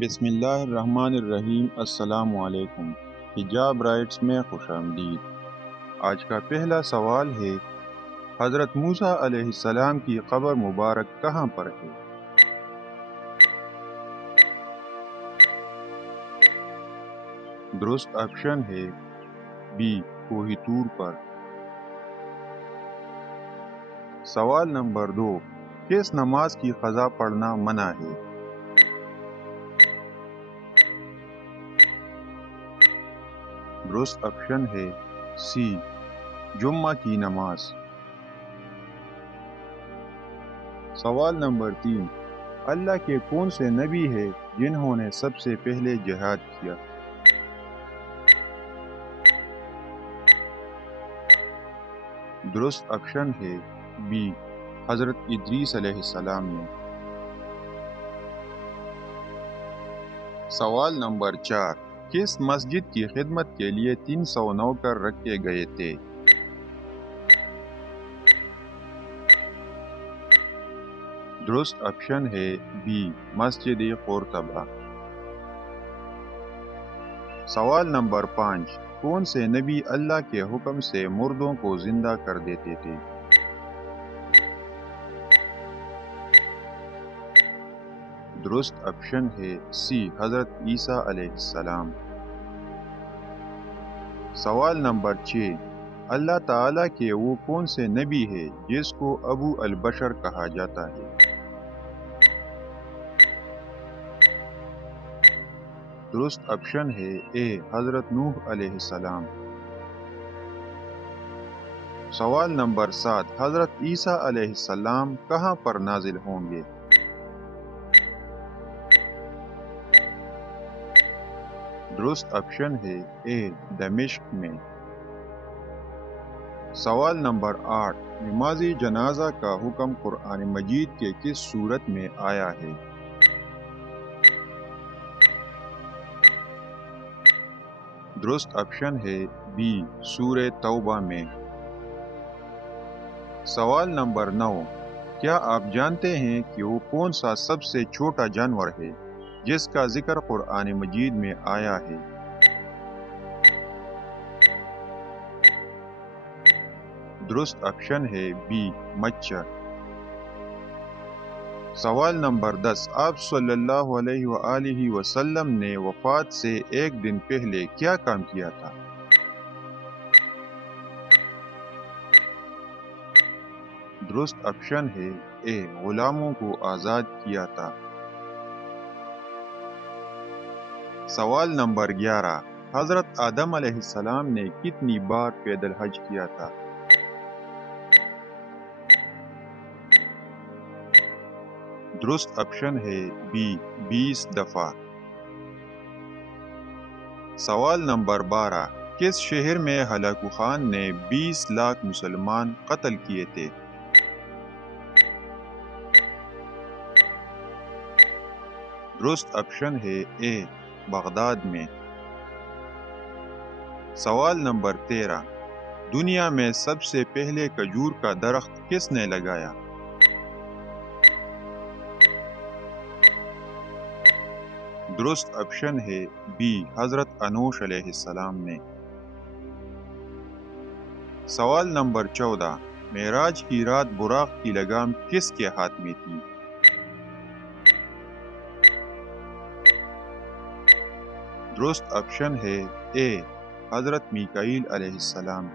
بسم اللہ الرحمن الرحیم۔ السلام علیکم۔ حجاب رائٹس میں خوش آمدید۔ آج کا پہلا سوال ہے، حضرت موسیٰ علیہ السلام کی قبر مبارک کہاں پر ہے؟ درست آپشن ہے بی، کوہ طور پر۔ سوال نمبر 2، کس نماز کی قضا پڑھنا منع ہے؟ درست آپشن ہے سی، جمعہ کی نماز۔ سوال نمبر 3، اللہ کے کون سے نبی ہیں جنہوں نے سب سے پہلے جہاد کیا؟ درست آپشن ہے بی، حضرت ادریس علیہ السلام نے۔ سوال نمبر 4، کس مسجد کی خدمت کے لیے 300 نوکر رکھے گئے تھے؟ درست آپشن ہے بی، مسجد قرطبہ۔ سوال نمبر 5، کون سے نبی اللہ کے حکم سے مردوں کو زندہ کر دیتے تھے؟ درست آپشن ہے سی، حضرت عیسیٰ علیہ السلام۔ سوال نمبر 6، اللہ تعالیٰ کے وہ کون سے نبی ہے جس کو ابو البشر کہا جاتا ہے؟ درست آپشن ہے اے، حضرت نوح علیہ السلام۔ سوال نمبر 7، حضرت عیسیٰ علیہ السلام کہاں پر نازل ہوں گے؟ درست آپشن ہے اے، دمشق میں۔ سوال نمبر 8، نماز جنازہ کا حکم قرآن مجید کے کس سورت میں آیا ہے؟ درست آپشن ہے بی، سورہ توبہ میں۔ سوال نمبر 9، کیا آپ جانتے ہیں کہ وہ کون سا سب سے چھوٹا جانور ہے جس کا ذکر قرآن مجید میں آیا ہے؟ درست آپشن ہے بی، مچھر۔ سوال نمبر 10، آپ صلی اللہ علیہ وآلہ وسلم نے وفات سے ایک دن پہلے کیا کام کیا تھا؟ درست آپشن ہے اے، غلاموں کو آزاد کیا تھا۔ سوال نمبر 11، حضرت آدم علیہ السلام نے کتنی بار پیدل حج کیا تھا؟ درست آپشن ہے بی، 20 دفعہ۔ سوال نمبر 12، کس شہر میں ہلاکو خان نے 20 لاکھ مسلمان قتل کیے تھے؟ درست آپشن ہے اے، بغداد میں۔ سوال نمبر 13، دنیا میں سب سے پہلے کھجور کا درخت کس نے لگایا؟ درست آپشن ہے بی، حضرت انوش علیہ السلام نے۔ سوال نمبر 14، معراج کی رات براق کی لگام کس کے ہاتھ میں تھی؟ درست آپشن ہے اے، حضرت میکائیل علیہ السلام۔